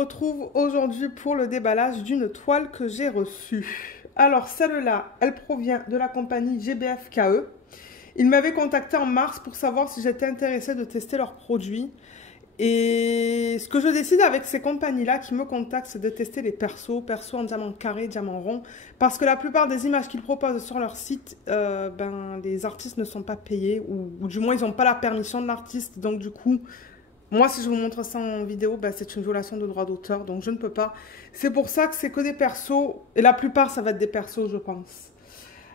retrouve aujourd'hui pour le déballage d'une toile que j'ai reçue. Alors celle-là, elle provient de la compagnie GBF-KE. Ils m'avaient contacté en mars pour savoir si j'étais intéressée de tester leurs produits. Et ce que je décide avec ces compagnies-là qui me contactent, c'est de tester les persos en diamant carré, diamant rond. Parce que la plupart des images qu'ils proposent sur leur site, les artistes ne sont pas payés. Ou du moins, ils n'ont pas la permission de l'artiste. Donc du coup, moi, si je vous montre ça en vidéo, c'est une violation de droit d'auteur. Donc je ne peux pas. C'est pour ça que c'est que des persos. Et la plupart, ça va être des persos, je pense.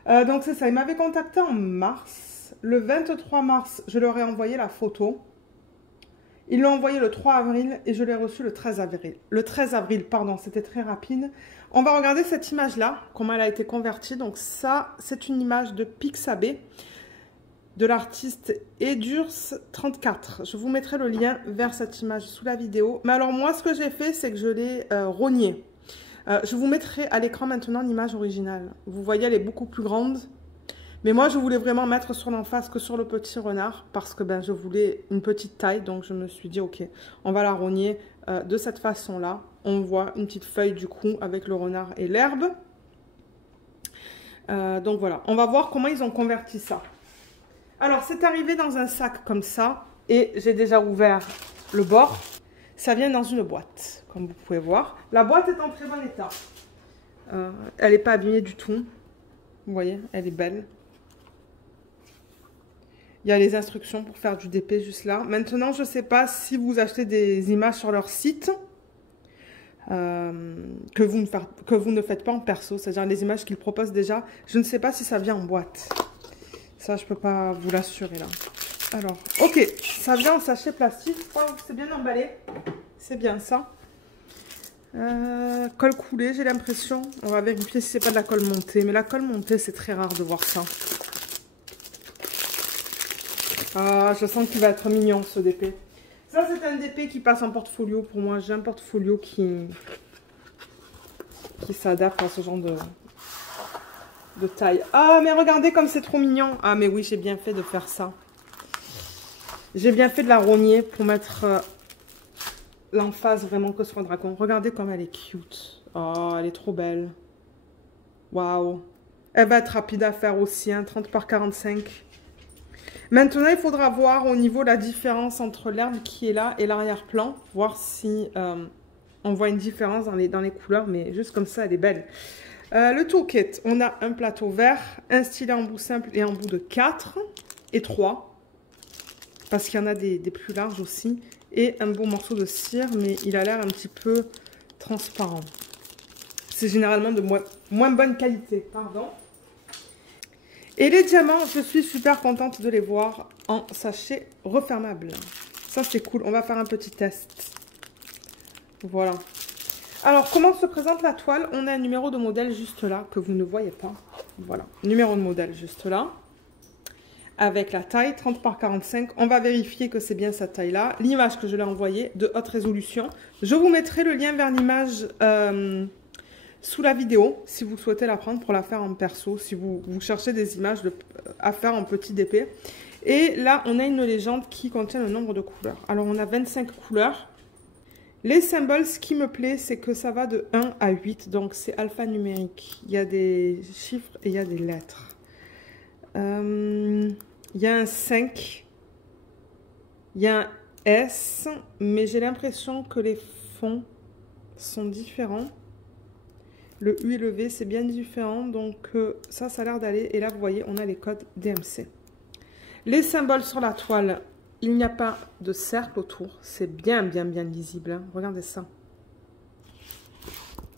Donc c'est ça. Ils m'avaient contacté en mars. Le 23 mars, je leur ai envoyé la photo. Ils l'ont envoyé le 3 avril et je l'ai reçu le 13 avril. Le 13 avril, pardon, c'était très rapide. On va regarder cette image-là, comment elle a été convertie. Donc ça, c'est une image de Pixabay de l'artiste Edurs34. Je vous mettrai le lien vers cette image sous la vidéo. Mais alors moi, ce que j'ai fait, c'est que je l'ai rogné. Je vous mettrai à l'écran maintenant l'image originale. Vous voyez, elle est beaucoup plus grande. Mais moi, je voulais vraiment mettre sur l'emphase que sur le petit renard parce que je voulais une petite taille. Donc, je me suis dit, ok, on va la rogner de cette façon-là. On voit une petite feuille du coup avec le renard et l'herbe. Donc, voilà. On va voir comment ils ont converti ça. Alors, c'est arrivé dans un sac comme ça. Et j'ai déjà ouvert le bord. Ça vient dans une boîte, comme vous pouvez voir. La boîte est en très bon état. Elle n'est pas abîmée du tout. Vous voyez, elle est belle. Il y a les instructions pour faire du DP juste là. Maintenant, je ne sais pas si vous achetez des images sur leur site que vous ne faites pas en perso. C'est-à-dire les images qu'ils proposent déjà. Je ne sais pas si ça vient en boîte. Ça, je ne peux pas vous l'assurer là. Alors, ok. Ça vient en sachet plastique. Oh, c'est bien emballé. C'est bien ça. Colle coulée, j'ai l'impression. On va vérifier si c'est pas de la colle montée. Mais la colle montée, c'est très rare de voir ça. Ah, je sens qu'il va être mignon ce DP. Ça, c'est un DP qui passe en portfolio pour moi. J'ai un portfolio qui s'adapte à ce genre de taille. Ah, mais regardez comme c'est trop mignon. Ah, mais oui, j'ai bien fait de faire ça. J'ai bien fait de la rogner pour mettre l'emphase vraiment que sur le dragon. Regardez comme elle est cute. Oh, elle est trop belle. Waouh. Elle va être rapide à faire aussi, hein, 30 par 45. Maintenant, il faudra voir au niveau la différence entre l'herbe qui est là et l'arrière-plan. Voir si on voit une différence dans les couleurs. Mais juste comme ça, elle est belle. Le toolkit, on a un plateau vert, un stylet en bout simple et en bout de 4 et 3. Parce qu'il y en a des plus larges aussi. Et un beau morceau de cire, mais il a l'air un petit peu transparent. C'est généralement de moins bonne qualité, pardon. Et les diamants, je suis super contente de les voir en sachet refermable. Ça, c'est cool. On va faire un petit test. Voilà. Alors, comment se présente la toile? On a un numéro de modèle juste là, que vous ne voyez pas. Voilà. Numéro de modèle juste là. Avec la taille 30 par 45. On va vérifier que c'est bien cette taille-là. L'image que je l'ai envoyée de haute résolution. Je vous mettrai le lien vers l'image sous la vidéo, si vous souhaitez la prendre pour la faire en perso, si vous cherchez des images à faire en petit DP. Et là, on a une légende qui contient le nombre de couleurs. Alors, on a 25 couleurs. Les symboles, ce qui me plaît, c'est que ça va de 1 à 8, donc c'est alphanumérique. Il y a des chiffres et il y a des lettres. Il y a un 5, il y a un S, mais j'ai l'impression que les fonds sont différents. Le U et le V, c'est bien différent. Donc, ça a l'air d'aller. Et là, vous voyez, on a les codes DMC. Les symboles sur la toile, il n'y a pas de cercle autour. C'est bien lisible. Hein. Regardez ça.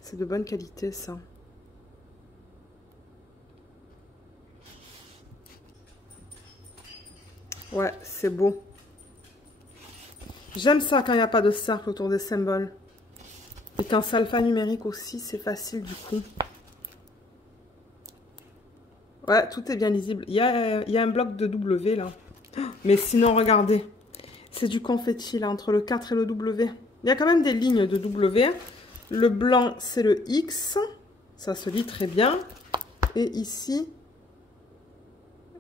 C'est de bonne qualité, ça. Ouais, c'est beau. J'aime ça quand il n'y a pas de cercle autour des symboles. Et quand c'est alphanumérique aussi, c'est facile du coup. Ouais, tout est bien lisible. Il y a un bloc de W là. Mais sinon, regardez. C'est du confetti là, entre le 4 et le W. Il y a quand même des lignes de W. Le blanc, c'est le X. Ça se lit très bien. Et ici,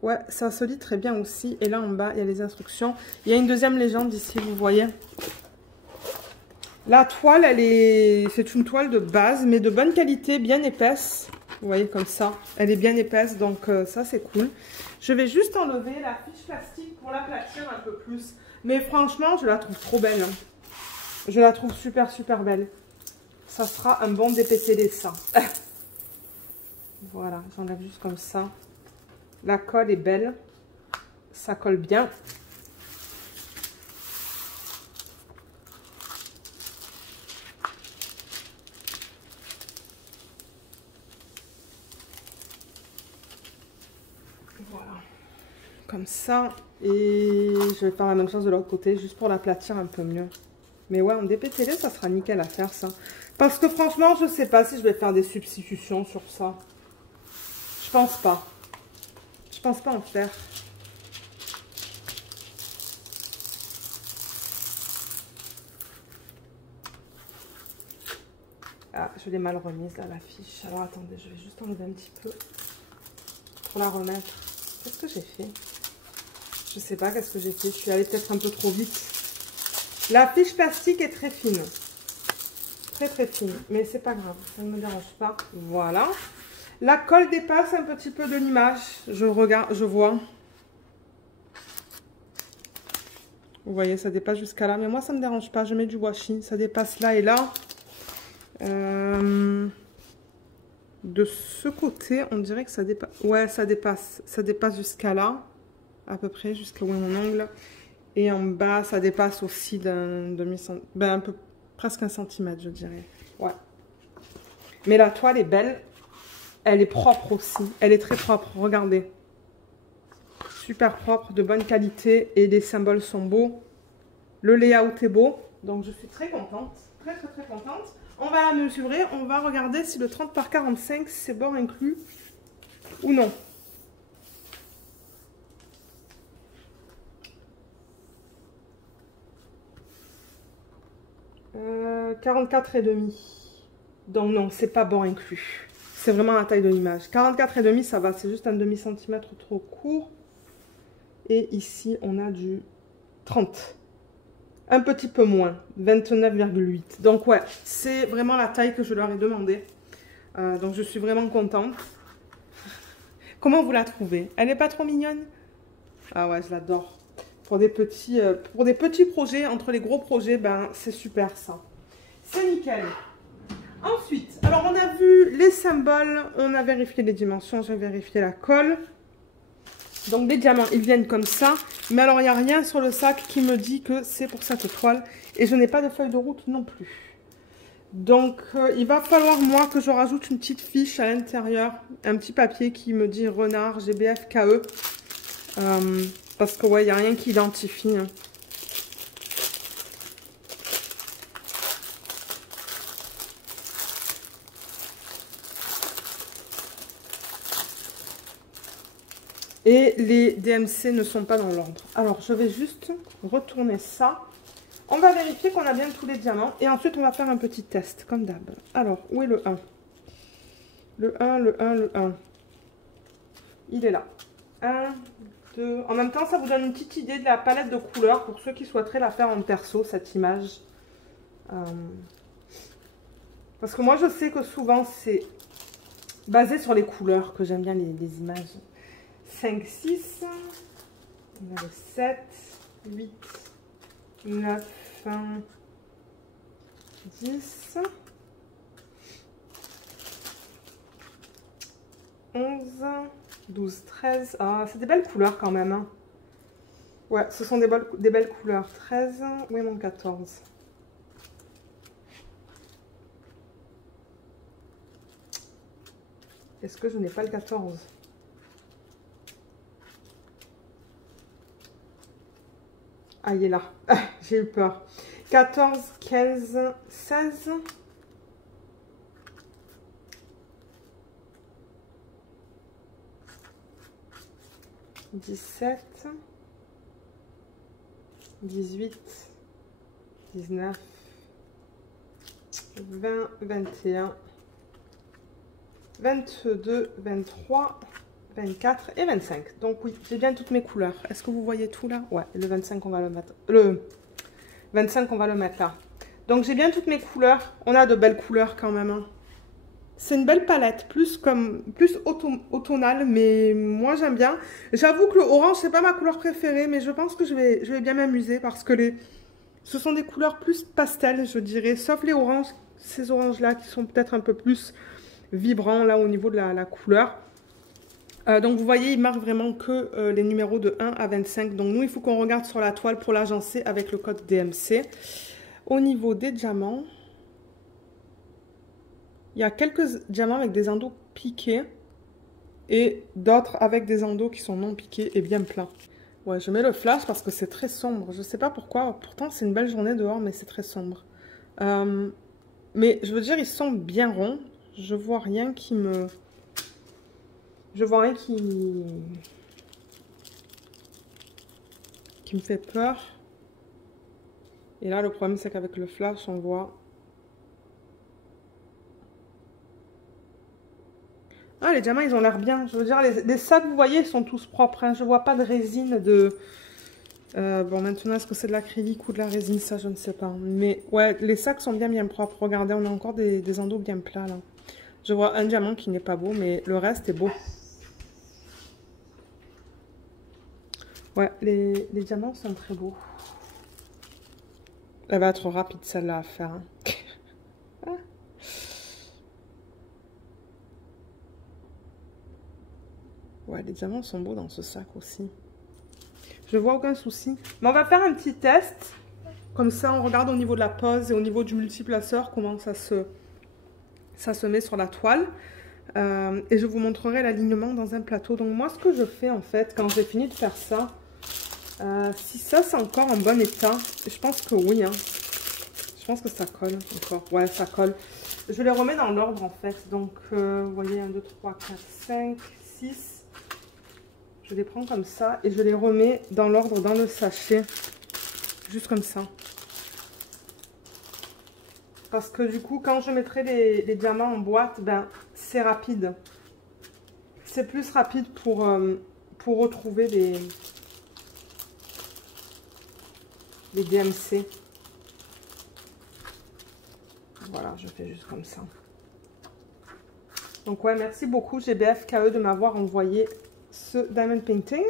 ouais, ça se lit très bien aussi. Et là en bas, il y a les instructions. Il y a une deuxième légende ici, vous voyez. La toile, c'est une toile de base, mais de bonne qualité, bien épaisse. Vous voyez, comme ça. Elle est bien épaisse, donc ça, c'est cool. Je vais juste enlever la fiche plastique pour l'aplatir un peu plus. Mais franchement, je la trouve trop belle. Hein. Je la trouve super, super belle. Ça sera un bon DPTD, ça. Voilà, j'enlève juste comme ça. La colle est belle. Ça colle bien. Voilà. Comme ça. Et je vais faire la même chose de l'autre côté, juste pour l'aplatir un peu mieux. Mais ouais, en DPTD, ça sera nickel à faire, ça. Parce que franchement, je sais pas si je vais faire des substitutions sur ça. Je pense pas. Je pense pas en faire. Ah, je l'ai mal remise, là, la fiche. Alors, attendez, je vais juste enlever un petit peu pour la remettre. Qu'est-ce que j'ai fait? Je sais pas qu'est-ce que j'ai fait. Je suis allée peut-être un peu trop vite. La fiche plastique est très fine. Très, très fine. Mais c'est pas grave. Ça ne me dérange pas. Voilà. La colle dépasse un petit peu de l'image. Je regarde, je vois. Vous voyez, ça dépasse jusqu'à là. Mais moi, ça ne me dérange pas. Je mets du washi. Ça dépasse là et là. De ce côté, on dirait que ça dépasse. Ouais, ça dépasse. Ça dépasse jusqu'à là. À peu près, jusqu'à où est mon ongle. Et en bas, ça dépasse aussi d'un demi-centimètre. Ben, un peu, presque 1 centimètre, je dirais. Ouais. Mais la toile est belle. Elle est propre aussi. Elle est très propre. Regardez. Super propre, de bonne qualité. Et les symboles sont beaux. Le layout est beau. Donc, je suis très contente. Très, très, très contente. On va la mesurer. On va regarder si le 30 par 45, c'est bord inclus ou non. 44,5. Donc non, c'est pas bord inclus. C'est vraiment la taille de l'image. 44,5, ça va. C'est juste un demi-centimètre trop court. Et ici, on a du 30. Un petit peu moins. 29,8. Donc ouais, c'est vraiment la taille que je leur ai demandé. Donc je suis vraiment contente. Comment vous la trouvez? Elle n'est pas trop mignonne? Ah ouais, je l'adore. Pour des petits projets, entre les gros projets, ben c'est super ça. C'est nickel. Ensuite, alors on a vu les symboles, on a vérifié les dimensions, j'ai vérifié la colle. Donc les diamants, ils viennent comme ça. Mais alors, il n'y a rien sur le sac qui me dit que c'est pour cette toile. Et je n'ai pas de feuille de route non plus. Donc, il va falloir, moi, que je rajoute une petite fiche à l'intérieur. Un petit papier qui me dit renard GBF KE. Parce que, ouais, il n'y a rien qui identifie. Hein. Et les DMC ne sont pas dans l'ordre. Alors, je vais juste retourner ça. On va vérifier qu'on a bien tous les diamants. Et ensuite, on va faire un petit test, comme d'hab. Alors, où est le 1? Le 1, le 1, le 1. Il est là. 1, 2. En même temps, ça vous donne une petite idée de la palette de couleurs pour ceux qui souhaiteraient la faire en perso, cette image. Parce que moi, je sais que souvent, c'est basé sur les couleurs que j'aime bien les images. 5, 6. On a le 7, 8, 9, 10, 11, 12, 13. Ah, c'est des belles couleurs quand même. Hein. Ouais, ce sont des belles couleurs. 13, où est mon 14? Est-ce que je n'ai pas le 14? Ah, il est là. Ah, j'ai eu peur. 14, 15, 16. 17. 18. 19. 20, 21. 22, 23. 24 et 25. Donc oui, j'ai bien toutes mes couleurs. Est-ce que vous voyez tout là? Ouais, le 25, on va le mettre. Le 25, on va le mettre là. Donc j'ai bien toutes mes couleurs. On a de belles couleurs quand même. Hein. C'est une belle palette, plus automnale, mais moi j'aime bien. J'avoue que le orange, c'est pas ma couleur préférée, mais je pense que je vais bien m'amuser parce que ce sont des couleurs plus pastel, je dirais, sauf les oranges, ces oranges-là qui sont peut-être un peu plus vibrants là au niveau de la couleur. Donc vous voyez, il marque vraiment que les numéros de 1 à 25. Donc nous, il faut qu'on regarde sur la toile pour l'agencer avec le code DMC. Au niveau des diamants, il y a quelques diamants avec des endos piqués et d'autres avec des endos qui sont non piqués et bien pleins. Ouais, je mets le flash parce que c'est très sombre. Je sais pas pourquoi. Pourtant, c'est une belle journée dehors, mais c'est très sombre. Mais je veux dire, ils sont bien ronds. Je vois rien qui me... Je vois rien qui me fait peur. Et là, le problème, c'est qu'avec le flash, on voit... Ah, les diamants, ils ont l'air bien. Je veux dire, les sacs, vous voyez, ils sont tous propres. Hein. Je vois pas de résine de... bon, maintenant, est-ce que c'est de l'acrylique ou de la résine? Ça, je ne sais pas. Mais ouais, les sacs sont bien propres. Regardez, on a encore des endos bien plats, là. Je vois un diamant qui n'est pas beau, mais le reste est beau. Ouais, les diamants sont très beaux. Elle va être rapide, celle-là, à faire. Hein. Ouais, les diamants sont beaux dans ce sac aussi. Je vois aucun souci. Mais on va faire un petit test. Comme ça, on regarde au niveau de la pose et au niveau du multiplaceur comment ça se met sur la toile. Et je vous montrerai l'alignement dans un plateau. Donc moi, ce que je fais en fait, quand j'ai fini de faire ça, si ça c'est encore en bon état, je pense que oui. Hein. Je pense que ça colle encore. Ouais, ça colle. Je les remets dans l'ordre en fait. Donc, vous voyez, 1, 2, 3, 4, 5, 6. Je les prends comme ça et je les remets dans l'ordre dans le sachet. Juste comme ça. Parce que du coup, quand je mettrai les diamants en boîte, ben, c'est rapide. C'est plus rapide pour retrouver les DMC. Voilà, je fais juste comme ça. Donc ouais, merci beaucoup GBFKE de m'avoir envoyé ce Diamond Painting.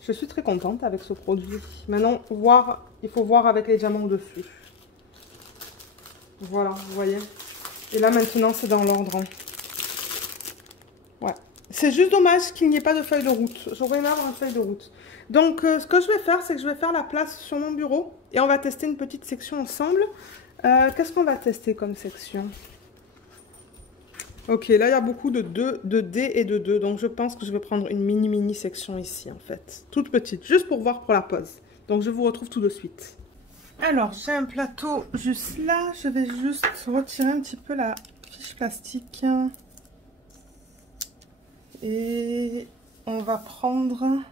Je suis très contente avec ce produit. Maintenant, il faut voir avec les diamants au-dessus. Voilà, vous voyez. Et là, maintenant, c'est dans l'ordre. Hein. Ouais. C'est juste dommage qu'il n'y ait pas de feuille de route. J'aurais aimé avoir une feuille de route. Donc, ce que je vais faire, c'est que je vais faire la place sur mon bureau. Et on va tester une petite section ensemble. Qu'est-ce qu'on va tester comme section? Ok, là, il y a beaucoup de D et de 2. Donc, je pense que je vais prendre une mini section ici, en fait. Toute petite, juste pour voir pour la pose. Donc, je vous retrouve tout de suite. Alors, j'ai un plateau juste là. Je vais juste retirer un petit peu la fiche plastique. Et on va prendre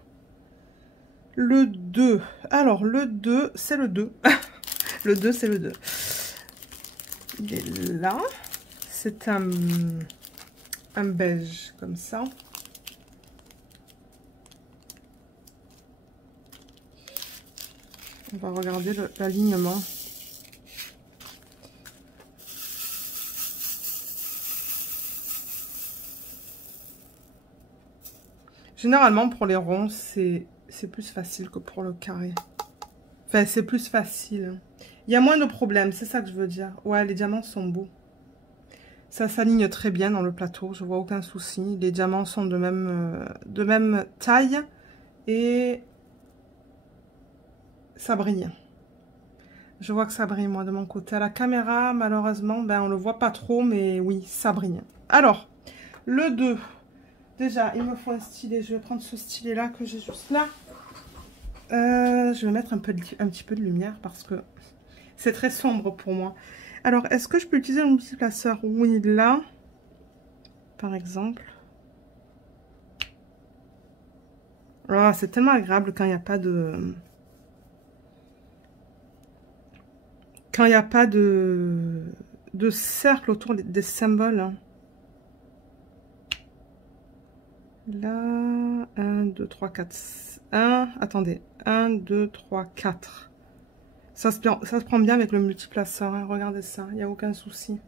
le 2. Alors, le 2, c'est le 2. Le 2, c'est le 2. Il est là. C'est un beige comme ça. On va regarder l'alignement. Généralement, pour les ronds, c'est plus facile que pour le carré. Enfin, c'est plus facile. Il y a moins de problèmes, c'est ça que je veux dire. Ouais, les diamants sont beaux. Ça s'aligne très bien dans le plateau, je vois aucun souci. Les diamants sont de même taille et ça brille. Je vois que ça brille, moi, de mon côté. À la caméra, malheureusement, ben, on le voit pas trop, mais oui, ça brille. Alors, le 2. Déjà, il me faut un stylet. Je vais prendre ce stylet-là que j'ai juste là. Je vais mettre un petit peu de lumière parce que c'est très sombre pour moi. Alors, est-ce que je peux utiliser le multiplaceur? Oui, là, par exemple. Oh, c'est tellement agréable quand il n'y a pas de... Quand il n'y a pas de cercle autour des symboles. Hein. Là, 1, 2, 3, 4, 1. Attendez, 1, 2, 3, 4. Ça se prend bien avec le multiplaceur, hein. Regardez ça, il n'y a aucun souci.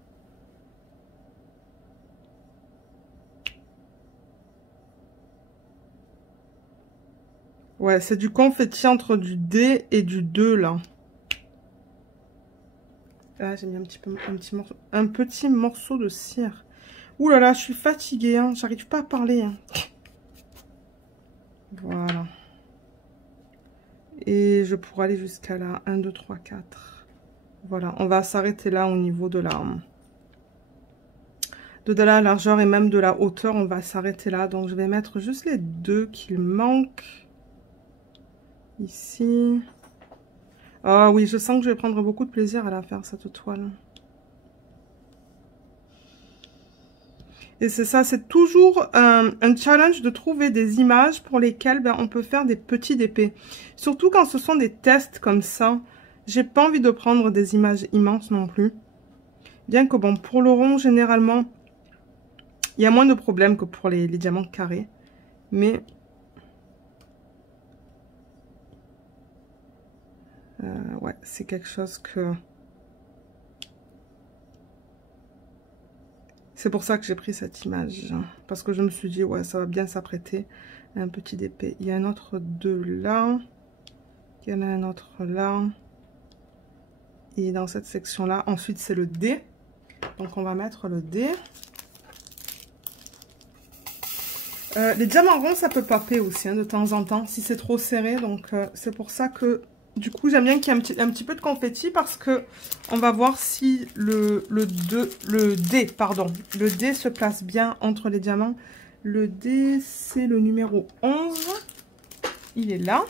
Ouais, c'est du confetti entre du D et du 2, là. Là, j'ai mis un petit morceau de cire. Ouh là là, je suis fatiguée, hein. J'arrive pas à parler, hein. Voilà. Et je pourrais aller jusqu'à là. 1, 2, 3, 4. Voilà, on va s'arrêter là au niveau de la largeur et même de la hauteur. On va s'arrêter là. Donc, je vais mettre juste les deux qu'il manque. Ici. Ah oui, je sens que je vais prendre beaucoup de plaisir à la faire, cette toile. Et c'est ça, c'est toujours un challenge de trouver des images pour lesquelles on peut faire des petits DP. Surtout quand ce sont des tests comme ça. J'ai pas envie de prendre des images immenses non plus. Bien que bon, pour le rond, généralement, il y a moins de problèmes que pour les diamants carrés. Mais... ouais, c'est quelque chose que... C'est pour ça que j'ai pris cette image. Parce que je me suis dit, ouais, ça va bien s'apprêter à un petit DP. Il y a un autre 2 là. Il y en a un autre là. Et dans cette section-là, ensuite, c'est le D. Donc, on va mettre le D. Les diamants ronds, ça peut popper aussi, hein, de temps en temps, si c'est trop serré. Donc, c'est pour ça que... Du coup, j'aime bien qu'il y ait un petit peu de confetti parce que on va voir si le D se place bien entre les diamants. Le D, c'est le numéro 11. Il est là.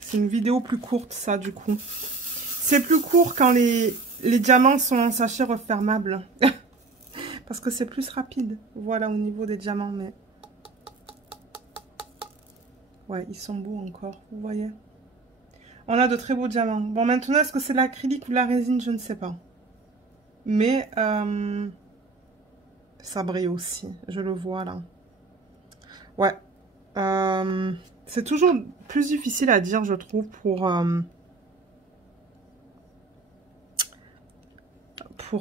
C'est une vidéo plus courte, ça, du coup. C'est plus court quand les diamants sont en sachet refermable. Parce que c'est plus rapide. Voilà, au niveau des diamants, mais... Ouais, ils sont beaux encore, vous voyez. On a de très beaux diamants. Bon, maintenant, est-ce que c'est l'acrylique ou la résine? Je ne sais pas. Mais, ça brille aussi. Je le vois, là. Ouais. C'est toujours plus difficile à dire, je trouve, pour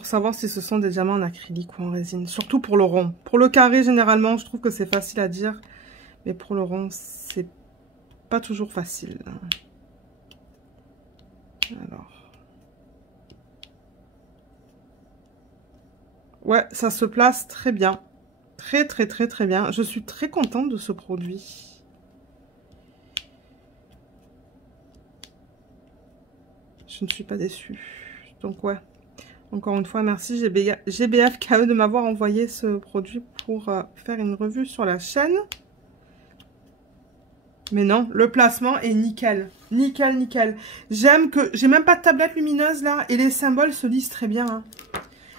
savoir si ce sont des diamants en acrylique ou en résine. Surtout pour le rond. Pour le carré, généralement, je trouve que c'est facile à dire. Mais pour le rond, c'est pas toujours facile. Alors. Ouais, ça se place très bien. Très, très, très, très bien. Je suis très contente de ce produit. Je ne suis pas déçue. Donc, ouais. Encore une fois, merci GBFKE de m'avoir envoyé ce produit pour faire une revue sur la chaîne. Mais non, le placement est nickel. Nickel, nickel. J'aime que... J'ai même pas de tablette lumineuse là. Et les symboles se lisent très bien. Hein.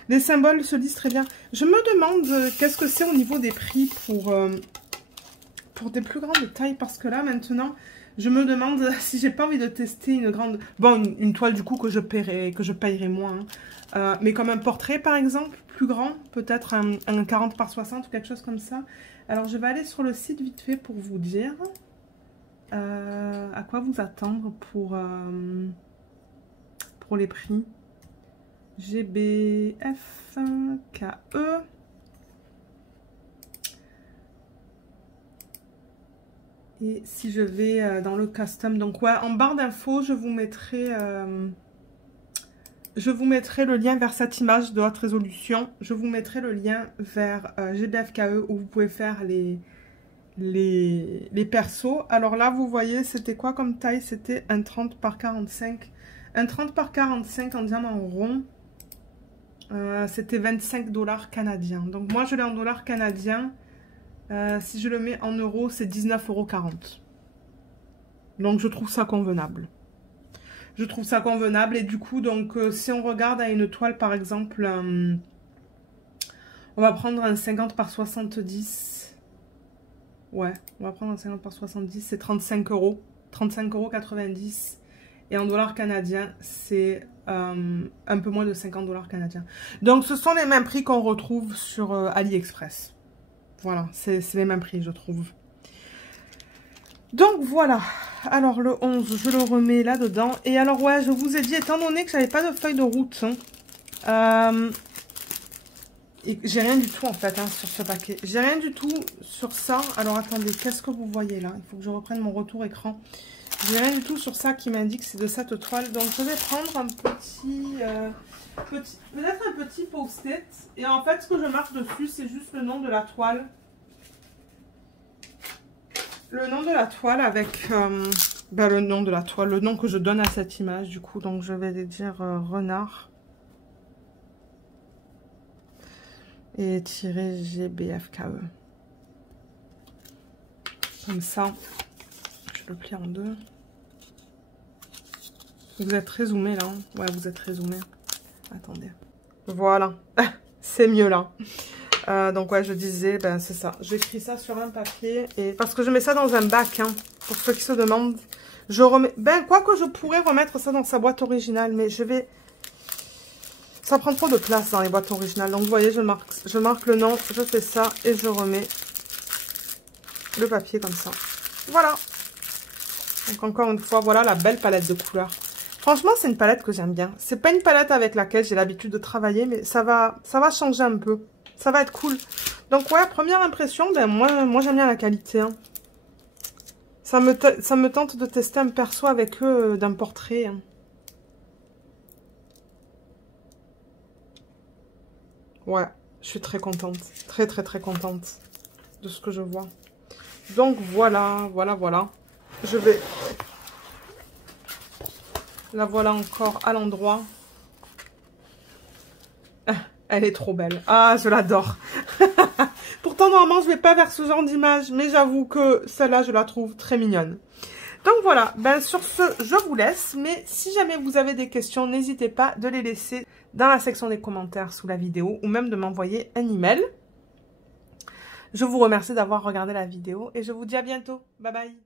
Les symboles se lisent très bien. Je me demande qu'est-ce que c'est au niveau des prix pour des plus grandes tailles. Parce que là, maintenant... Je me demande si j'ai pas envie de tester une grande... Bon, une toile du coup que je payerais moins. Hein. Mais comme un portrait par exemple, plus grand. Peut-être un 40 par 60 ou quelque chose comme ça. Alors je vais aller sur le site vite fait pour vous dire à quoi vous attendre pour les prix. GBFKE. Et si je vais dans le custom, donc ouais, en barre d'infos, je vous mettrai le lien vers cette image de haute résolution. Je vous mettrai le lien vers GBFKE où vous pouvez faire les persos. Alors là, vous voyez, c'était quoi comme taille? C'était un 30 par 45. Un 30 par 45 en diamant rond, c'était 25 $ canadiens. Donc moi, je l'ai en dollars canadiens. Si je le mets en euros, c'est 19,40 €. Donc, je trouve ça convenable. Je trouve ça convenable. Et du coup, donc, si on regarde à une toile, par exemple, on va prendre un 50 par 70. Ouais, on va prendre un 50 par 70. C'est 35 €. 35,90 €. Et en dollars canadiens, c'est un peu moins de 50 $ canadiens. Donc, ce sont les mêmes prix qu'on retrouve sur AliExpress. Voilà, c'est les mêmes prix, je trouve. Donc, voilà. Alors, le 11, je le remets là-dedans. Et alors, ouais, je vous ai dit, étant donné que j'avais pas de feuille de route, et j'ai rien du tout, en fait, hein, sur ce paquet. J'ai rien du tout sur ça. Alors, attendez, qu'est-ce que vous voyez là? Il faut que je reprenne mon retour écran. J'ai rien du tout sur ça qui m'indique c'est de cette toile. Donc, je vais prendre un peut-être un petit post-it. Et en fait, ce que je marque dessus, c'est juste le nom de la toile. Le nom de la toile avec le nom de la toile, le nom que je donne à cette image, du coup. Donc, je vais dire renard. Et tirer GBFKE. Comme ça. Je le plie en deux. Vous êtes très zoomé là. Hein? Ouais, vous êtes très zoomé. Attendez. Voilà. C'est mieux là. Donc ouais, je disais, ben c'est ça. J'écris ça sur un papier. Et parce que je mets ça dans un bac. Hein, pour ceux qui se demandent. Je remets. Ben, quoi que je pourrais remettre ça dans sa boîte originale. Mais je vais. Ça prend trop de place dans les boîtes originales. Donc vous voyez, je marque le nom. Je fais ça. Et je remets le papier comme ça. Voilà. Donc encore une fois, voilà la belle palette de couleurs. Franchement, c'est une palette que j'aime bien. C'est pas une palette avec laquelle j'ai l'habitude de travailler, mais ça va changer un peu. Ça va être cool. Donc ouais, première impression, ben moi j'aime bien la qualité. Hein. Ça me tente de tester un perso avec eux d'un portrait. Hein. Ouais, je suis très contente. Très contente de ce que je vois. Donc voilà. Je vais... La voilà encore à l'endroit. Elle est trop belle. Ah, je l'adore. Pourtant, normalement, je ne vais pas vers ce genre d'image. Mais j'avoue que celle-là, je la trouve très mignonne. Donc voilà. Ben, sur ce, je vous laisse. Mais si jamais vous avez des questions, n'hésitez pas de les laisser dans la section des commentaires sous la vidéo. Ou même de m'envoyer un email. Je vous remercie d'avoir regardé la vidéo. Et je vous dis à bientôt. Bye bye.